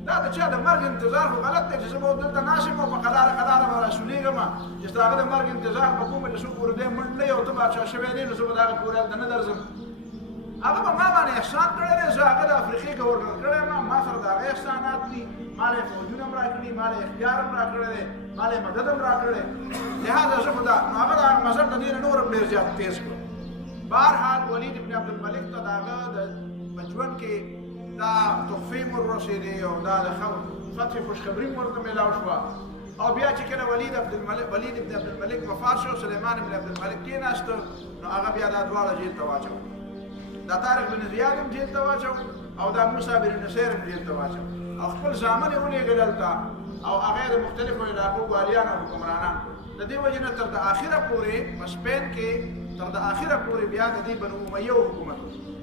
دا د چا د مرګ انتظار خو غلط دی چې زه به دلته ناست یم او په قلاره به راسولېږم چې ستا هغه د مرګ انتظار به کوم چې څوک پورې دی مړ نه یې او ته بادشاه شوی دی نو زه به د هغه پورې هلته نه درځم هغه به ما باندې احسان کړی دی زه هغه د افریقې ګورنر کړی یم ما سره د هغه احسانات دي ما له یې فوجونه هم راکړي ما له یې اختیار هم راکړی دی ما له یې مدد هم راکړی لهذا زه خو دا نو هغه د هغه مذهب د دې نه نور هم ډېر زیات تیز کړو بهرحال ولید بن عبدالملک ته د هغه په ژوند کې دا تحفې مو ورسېدې او دا د فتح خوشخبري مو ورته میلاو شوه او بیا چې کله ولید بن عبدالملک وفات شو سلیمان بن عبدالملک کېناسته نو هغه بیا دا دواړه جیل ته واچو دا طارق بن زیاد هم جیل ته واچو او دا موسی بن نصیر هم جیل ته واچو او خپل زامن یې ولېږل هلته او هغه د مختلفو علاقو والیان او حکمرانان د دې وجې نه تر د آخره پورې په سپین کې تر د آخره پورې بیا د دې بنو امیه حکومت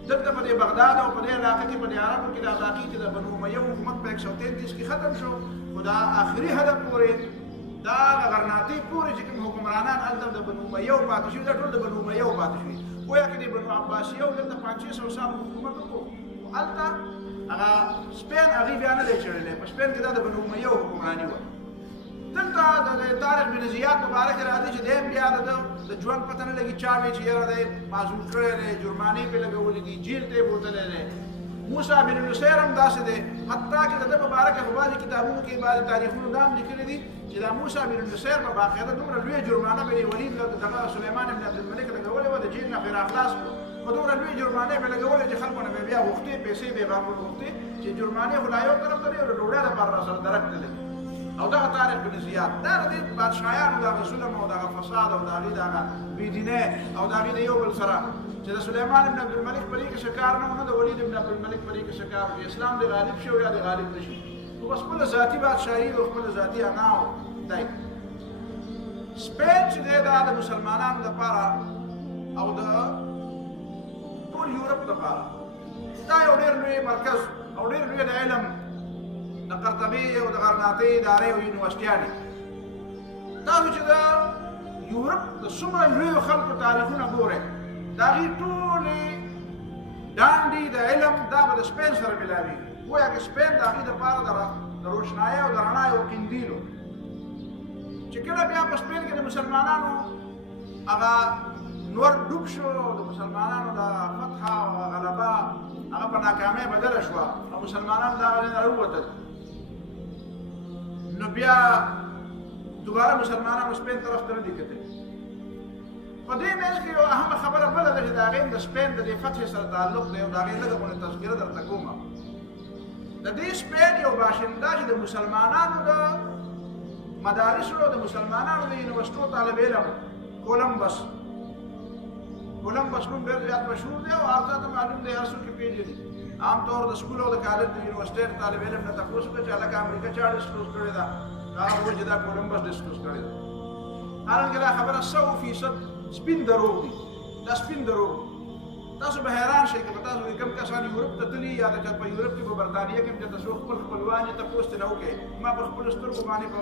دلته په دې بغداد او په دې علاقه کې په دې عربو کې د عراقي کې د بنو امیه حکومت په 133 کې ختم شو خو دا آخري هدف پورې دا غرناطې پورې چې کوم حکمرانان هلته د بنو امیه پاتې شوي دا ټول د بنو امیه پاتې شوي گویا کې د بنو عباسیه دلته 500 سال حکومت وکړو هلته هغه سپین هغې بیا نه دی چړلی په سپین کې دا د بنو امیه حکمراني وه دلته د طارق بن زیاد مبارک راځي چې دی هم بیا د ژوند پته نه لګي چا وی چې یاره دی معزول کړی دی جرمانې پرې لګولې دي جیل ته یې بوتلی دی موسی بن نصیر هم داسې دی حتی کې د ده مبارکه په بعضې کتابونو کې بعضې تاریخونو دا هم لیکلي دي چې دا موسی بن نصیر په باقاعده دومره لویه جرمانه به یې ولید دغه سلیمان بن عبدالملک لګولې وه د جیل نه پرې راخلاص کړو په دومره لویې جرمانې به لګولې چې خلکو نه به بیا غوښتې پیسې به یې باندې غوښتې چې جرمانې خو لا یو طرف ته دی او د ډوډۍ لپاره راسره درک نه لګي او دغه طارق بن زیاد دا د دې بادشاهیانو دغه ظلم او دغه فساد او د هغې دغه بېدینۍ او د هغې د یو بل سره چې د سلیمان بن عبدالملک په دې کې ښه کار نه و نه د ولید بن عبدالملک په دې کې ښه کار و چې اسلام دې غالب شي او یا دې غالب نه شي خو بس خپله ذاتي بادشاهي او خپله ذاتي انا او دی سپین چې دی دا د مسلمانانو دپاره او د ټول یورپ دپاره دا یو ډېر لوی مرکز او ډېر لوی د علم د قرطبې او د غرناطې ادارې او یونیورسټیانې تاسو چې د یورپ د څومره لویو خلکو تاریخونه ګورئ د هغې ټولې ډانډې د علم دا به د سپین سره ملاوېږي ګویا که سپین د هغې دپاره د روشنایۍ او د رڼا یو قندیل و چې کله بیا په سپین کې د مسلمانانو هغه نور ډوب شو او د مسلمانانو د فتح او غلبه هغه په ناکامۍ بدله شوه او مسلمانان د هغه نه راووتل نو بیا دوباره مسلمانانو سپین طرف ته نه دي کتلي. په دې منځ کې یو اهمه خبره بله ده چې د هغې د سپین د دې فتحې سره تعلق دی او د هغې لږه غونې تذکره درته کومه. د دې سپین یو باشنده چې د مسلمانانو د مدارسو د مسلمانانو د یونیورسټو طالب علم کولمبس نوم ډېر زیات مشهور دی او هر چا ته معلوم دی، هر څوک یې پېژني. عام طور د سکول او د کالج د یونیورسټۍ طالب علم نه تپوس وکړه چې هلکه امریکا چا ډسکلوز کړې ده، هغه وایي چې دا کولمبس ډسکلوز کړې ده. حالانکه دا خبره 100% سپین دروغ دي، دا سپین دروغ دي. تاسو به حیران شئ که په تاسو کې کوم کسان یورپ ته تللي یا د چا په یورپ کې په برطانیه کې چې تاسو خپل خپلوان یې تپوس ترې نه وکړئ. ما په خپلو سترګو باندې په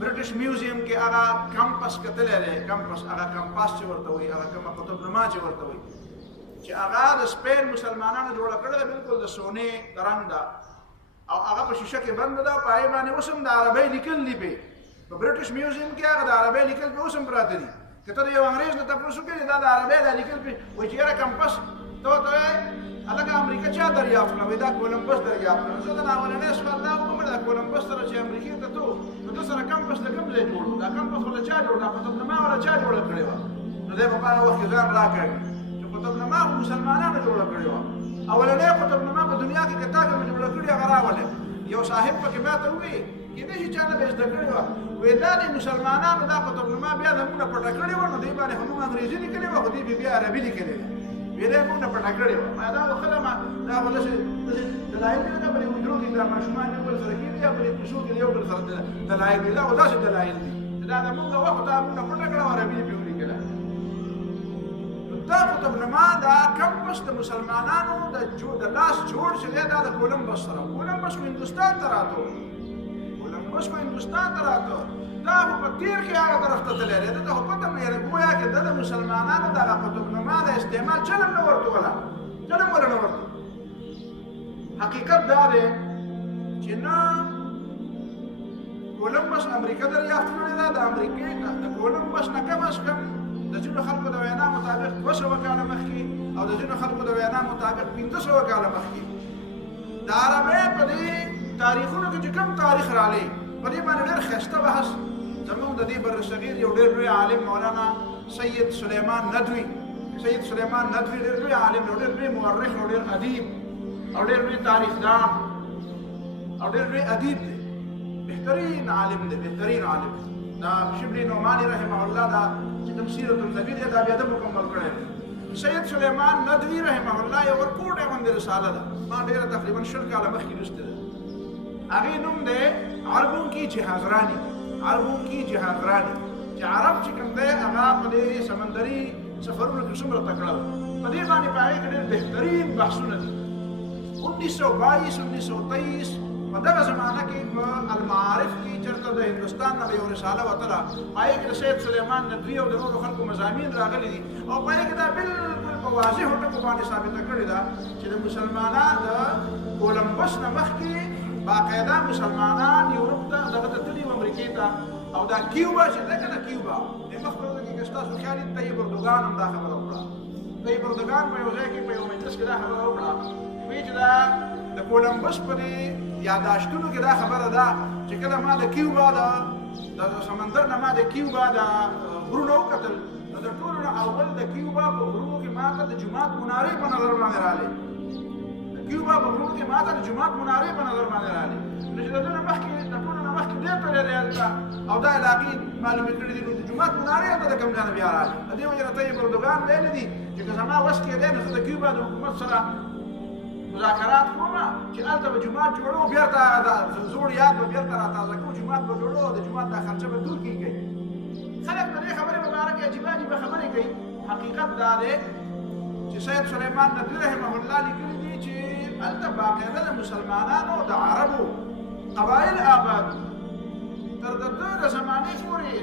برټش میوزیم کې هغه کمپس کتلی دی، کمپس هغه کمپاس چې ورته وایي، هغه کومه قطبنما چې ورته وایي، چې هغه د سپین مسلمانانو جوړه کړې ده، بالکل د سونې د رنګ ده او هغه په شیشه کې بنده ده، په هغې باندې اوس هم د عربۍ لیکل دي پې. په برټش میوزیم کې هغه د عربۍ لیکل پې اوس هم پراته دي. که ته د یو انګریز نه تپوس وکړې دا د عربۍ دا لیکل پې وایي چې یاره کمپس ته ورته وایې هلکه امریکا چا دریافت کړه؟ وایي دا کولمبس دریافت کړه. زه د اولنی سوال دا وکړم دا کولمبس سره چې امریکې ته ته نو ده سره کمپس د کوم ځای جوړ و؟ دا کمپس خو له چا جوړ؟ دا قطبنما والا چا جوړه کړې وه؟ نو دی په هغه وخت کې ځان راکړ چې قطبنما خو مسلمانانو جوړه کړې وه. اولنۍ قطبنما په دنیا کې که تا کومه جوړه کړې هغه راولې. یو صاحب پکې ما ته ووایي کېدای شي چا نه به یې زده کړې وه، وایي دا د مسلمانانو دا قطبنما بیا زموږ نه پټه کړې وه، نو دې باندې خو موږ انګریزي لیکلې وه، خو دې بیا عربي لیکلې ده. ویلې موږ نه پټه کړې وه. دا وخله ما دا خو داسې دلایل دي نه، بلې حجرو کې دا ماشومان یو بل سره کېږي یا بلې کوڅو کې یو بل سره دلایل دي. دا خو داسې دلایل دي چې دا د موږ وه، خو دا موږ نه پټه کړه او عربي یې پرې ولیکله. دا قطبنما دا کمپس د مسلمانانو د لاس جوړ چې دی دا د کولمبس سره. کولمبس خو هندوستان ته راته، کولمبس خو هندوستان ته راته، دا خو په تیر کې هغه طرف ته تللی دی. ده ته خو پته مې یعنې ګویا کې ده د مسلمانانو دغه قطبنما د استعمال چلم نه ورته وله، چلم وله نه ورته. حقیقت دا دی چې نه کولمبس امریکا دریافت کړې ده، د امریکې د کولمبس نه کم از کم د ځینو خلکو د وینا مطابق 200 کاله مخکې او د ځینو خلکو د وینا مطابق 500 کاله مخکې د عربۍ په دې تاریخونو کې چې کوم تاریخ رالی په دې باندې ډېر ښایسته بحث زموږ د دې برصغیر یو ډېر لوی عالم مولانا سید سلیمان ندوي ډېر لوی عالم دی، ډېر لوی مورخ او ډېر ادیب او ډېر لوی تاریخدان او ډېر لوی ادیب دی، بهترین عالم دی، بهترین عالم. دا شبلی نعماني رحمه الله دا چې کوم سیرت النبي دی دا بیا ده مکمل کړی دی. سید سلیمان ندوي رحمه الله یو ورکوټې غوندې رساله ده، ما ډېره تقریبا 100 کاله مخکې لوستې ده. هغې نوم دی عربون کی جهازرانی، عربون کی جهازرانی، چې عرب چې کوم دی هغه په دې سمندري سفرونو کې څومره تکړه و. په دې باندې په هغې کې ډېر بهترین بحثونه دي. 1922 1923 په دغه زمانه کې په المعارف کې چېرته د هندوستان نه به یو رساله وتله، په هغې کې د سید سلیمان ندوي او د نورو خلکو مضامین راغلي دي او په هغې کې دا بالکل په واضحو ټکو باندې ثابته کړې ده چې د مسلمانان د کولمبس نه مخکې باقاعده مسلمانان یورپ ته دغه ته تللي و امریکې ته. او دا کیوبا چې ده که نه کیوبا د مخکې ورځو کې که ستاسو خیال وي طیب اردوګان هم دا خبره وکړه. طیب اردوګان په یو ځای کې په یو مجلس کې دا خبره وکړه، وایي چې دا د کولمبس په دې یاداشتونو کې دا خبره ده چې کله ما د کیوبا د سمندر نه ما د کیوبا د غرونه وکتل نو د ټولو نه اول د کیوبا په غرونو کې ما ته د جومات منارې په نظر باندې راغلې. د کیوبا په غرونو کې ما ته د جومات منارې په نظر باندې راغلې. نو چې د ټولو نه مخکې ډېر تللی دی هلته او دا علاقې معلومې کړي دي، نو د جومات منارې هلته د کوم ځای نه بیا راغلې. د دې وجې نه طیب اردوګان ویلي دي چې که زما وس کې دی نو زه د کیوبا د حکومت سره مذاکرات کوم چې هلته به جومات جوړو، بېرته زوړ یاد به بېرته راتازه کوو، جومات به جوړو او د جومات دا خرچه به دور کېږي. خلک د دې خبرې په باره کې عجیبه عجیبه خبرې کوي. حقیقت دا دی چې سید سلیمان ندوي رحمه الله لیکلي دي چې هلته باقاعده د مسلمانانو د عربو قبایل آباد تر د ده د زمانې پورې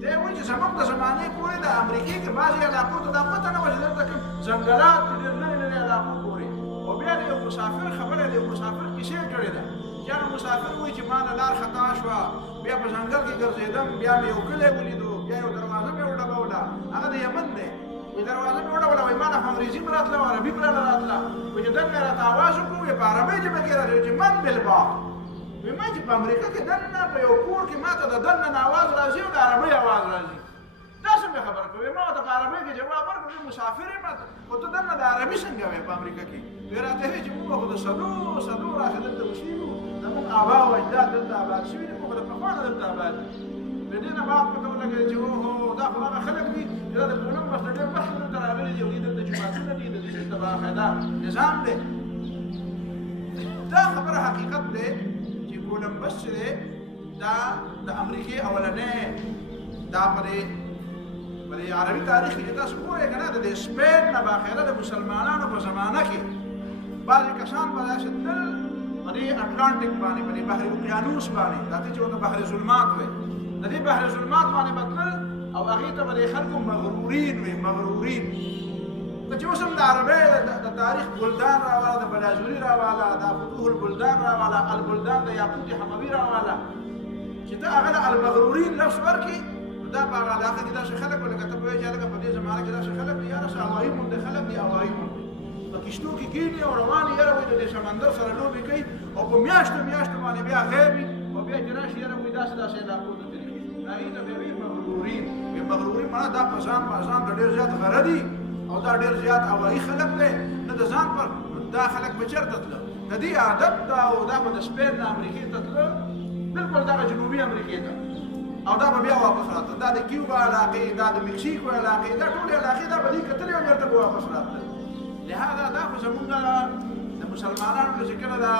دی وایي چې زموږ د زمانې پورې د امریکې کې بعضې علاقو ته دا پته نه وه چې دلته کوم ځنګلات دي ډېر لرې لرې علاقو پورې. او بیا د یو مسافر خبره د یو مسافر کیسې کړې ده. یعنې مسافر وایي چې ما نه لار خطا شوه، بیا په ځنګل کې ګرځېدم، بیا مې یو کلی ولیدو، بیا یو دروازه مې وډبوله، هغه د یمن دی. وایي دروازه مې وډبوله، وایي ما نه خو انګریزي م راتله او عربي م راله راتله، وایي چې دن مې راته اواز وکړو، وایي په عربۍ ژبه کې راځي چې من بالباغ وایي ما چې په امریکا کې دننه په یو کور کې ما ته د دننه نه اواز راځي او د عربۍ اواز راځي دا څنګه خبره کوي ما ورته په عربۍ کې جواب ورکړ مسافر یم خو ته دننه د عربي څنګه وایې په امریکا کې وایي راته وایي چې موږ خو د صدو راښه دلته اوسېږو زموږ آبا او اجداد دلته آباد شوي دي موږ د پخوا نه دلته آباد دي د دې نه بعد پته ولګېده چې اوهو دا خو هغه خلک دي چې دا د کولمبس نه ډېر مخکې دلته راغلي دي او دوی دلته جوماتونه دي د دوی دلته باقاعده نظام دی دا خبره حقیقت دی چې کولمبس چې دی دا د امریکې اولنی دا په دې عربي تاریخ کې تاسو ګورئ که نه د دې سپین نه باقاعده د مسلمانانو په زمانه کې بعضې کسان به داسې تل په دې اټلانټیک باندې په دې بحر اقیانوس باندې دا ته چې ورته بحر ظلمات وایي د دې بحر ظلمات باندې به تلل او هغې ته به دې خلکو مغرورین وي مغرورین ته چې اوس هم د عربۍ د تاریخ بلدان راواله د بلاجوري راواله د فتوح البلدان راواله البلدان د یاقوت حموي راواله چې ته هغه د المغرورین لفظ ورکړي دا په هغه علاقه کې داسې خلک ولکه ته پوهېږې هلکه په دې زمانه کې داسې خلک دي یاره څه هوایي غوندې خلک دي هوایي غوندې په کشتو کې کښېني او روان یې یاره وایي د دې سمندر سره لوبې کوي او په میاشتو میاشتو باندې بیا غیب وي او بیا چې راشي یاره وایي داسې علاقو ته تللي هغې ته بیا وایي مغرورین وایي مغرورین معنی دا په ځان د ډېر زیات غره دي او دا ډېر زیات هوایي خلک دی نه د ځان پر دا خلک به چېرته تله د دې عادت ده او دا به د سپین نه امریکې ته تله بلکل دغه جنوبي امریکې ته او دا به بیا واپس راته دا د کیوبا علاقې دا د مکسیکو علاقې دا ټولې علاقې دا به دې کتلې او بېرته به واپس راتلل لهذا دا خو زمونږ د مسلمانانو چې کله دا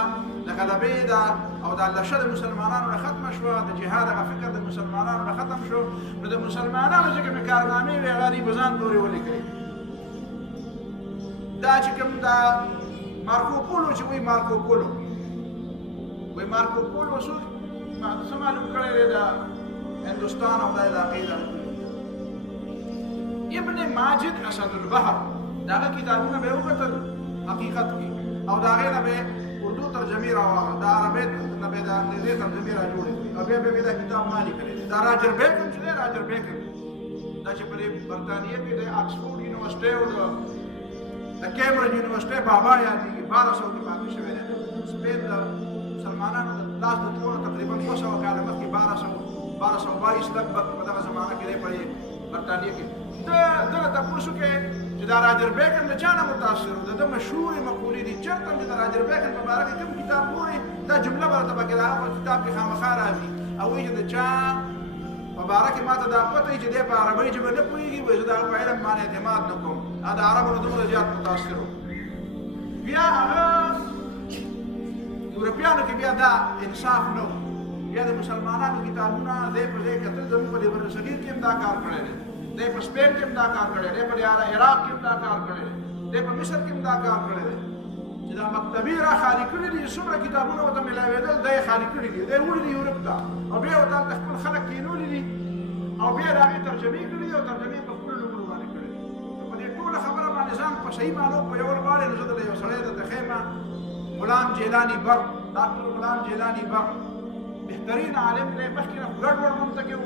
د غلبې ده او دا لشه د مسلمانانو نه ختمه شوه د جهاد هغه فکر د مسلمانانو نه ختم شو نو د مسلمانانو چې کومې کارنامې وې هغه دوی په ځان پورې ولیکلې دا چې کوم دا مارکو پولو چې وایي مارکو پولو وایي مارکو پولو څوک څه معلوم کړی دی د هندوستان او دا علاقې ده ابن ماجد اسد البحر دا هغه کتابونه به یې وکتل حقیقت کې او د هغې نه به یې اردو ترجمې راواغله د عربۍ نه به یې د انګریزۍ ترجمې را جوړې کړې او بیا به یې دا کتاب ما لیکلی دی دا راجر بیکن چې دی راجر بیکن دا چې په دې برطانیه کې د آکسفورډ یونیورسټۍ او د کیمبرج یونیورسټۍ بابا یادېږي 1200 کې پاتې شوی دی سپین د مسلمانانو د لاس د تلونو تقریبا 200 کاله مخکې 1222 لګبګ په دغه زمانه کې دی په برطانیه کې دغه تپوس وکړئ چې دا راجر بیکن د چا نه متاثر و د ده مشهورې مقولې دي چېرته هم چې د راجر بیکن په باره کې کوم کتاب ګورئ دا جمله به راته پکې د هغه په کتاب کې خامخا راځي او وایي چې د چا په باره کې ما ته دا پته وي چې دی په عربۍ ژبه نه پوهېږي وایي زه د هغه په علم باندې اعتماد نه کوم د عربو نه دومره زیات متاثر و بیا هغه یورپیانو کې بیا دا انصاف نه و بیا د مسلمانانو کتابونه دی په ځای کتل زموږ په دې برصغیر کې هم دا کار کړی دی دی په سپین کې هم دا کار کړی دی په عراق کې هم دا کار کړی دی دی په مصر کې هم دا کار کړی دی چې دا مکتبې را خالي کړي دي څومره کتابونه ورته میلاوېدل دی یې خالي کړي دي دی وړي دي یورپ ته او بیا ورته هلته خپل خلک کښېنولي دي او بیا د هغې ترجمې کړي دي او ترجمې په خپلو نومونو باندې کړي دي په دې ټوله خبره باندې ځان په صحیح معنو پوهول غواړې نو زه دله یو سړی درته ښیم غلام جیلاني برق ډاکټر غلام جیلاني برق بهترین عالم دی مخکې نه ګډ وډ منتقي و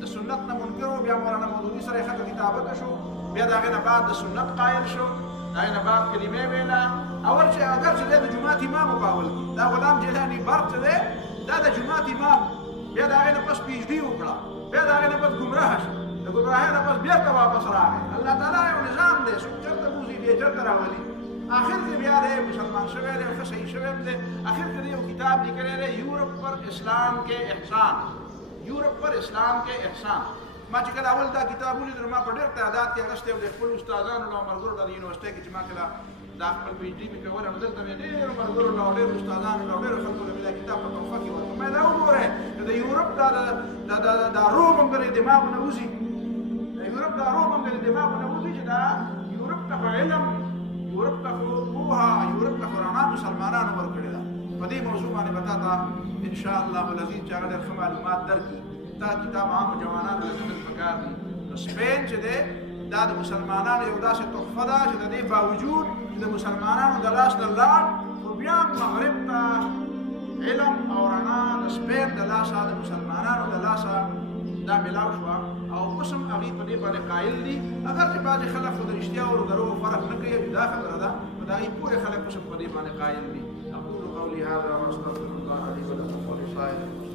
د سنت نه منکر و بیا مولانا مودودي سره یې ښه کتابته شو بیا د هغې نه بعد د سنت قایل شو د هغې نه بعد کلمې ویله اگر چې دی د جومات امام و په اول کې دا غلام جیلاني برق چې دی دا د جومات امام بیا د هغې نه پس پي ایچ ډي وکړه بیا د هغې نه پس ګمراه شو د ګمراهۍ نه پس بېرته واپس راغی الله تعالی یو نظام دی څوک چېرته بوځي دی چېرته راولي آخر کې بیا دی مسلمان شوی دی ښه صحیح شوی دی آخر کې دی یو کتاب لیکلی دی یورپ پر اسلام کې احسان یورپ پر اسلام کې احسان ما چې کله اول دا کتاب ولید نو ما په ډېر تعداد کې اخیستی و د خپلو استادانو له ملګرو له یونیورسټۍ کې چې ما کله دا خپل پي ایچ ډي مې کوله نو دلته مې ډېرو ملګرو له ډېرو استادانو له ډېرو خلکو له مې دا کتاب په تحفه کې ورکړ ما دا وګورئ د یورپ دا روب هم د دماغو نه وځي د یورپ دا روب هم د دماغو نه وځي چې دا یورپ ته خو علم یورپ ته خو پوهه یورپ ته خو رڼا مسلمانانو ورکړې ده په دې موضوع باندې به تا ته انشاءالله العزیز چې هغه ډېر ښه معلومات درکړي دا کتاب عامو جوانانو له کتل پکار دي نو سپین چې دی دا د مسلمانانو یو داسې تحفه ده چې د دې باوجود چې د مسلمانانو د لاس نه لاړ خو بیا مغرب ته علم او رڼا د سپین د لاسه د مسلمانانو د لاسه دا میلاو شوه او اوس هم هغوی په دې باندې قایل دي اگر چې بعضې خلک خو د رښتیا او د دروغو فرق نه کوي دا خبره ده خو د هغوی پورې خلک اوس هم په دې باندې قایل دي اقول قولي هذا واستغفر الله لي ولكم ولسائر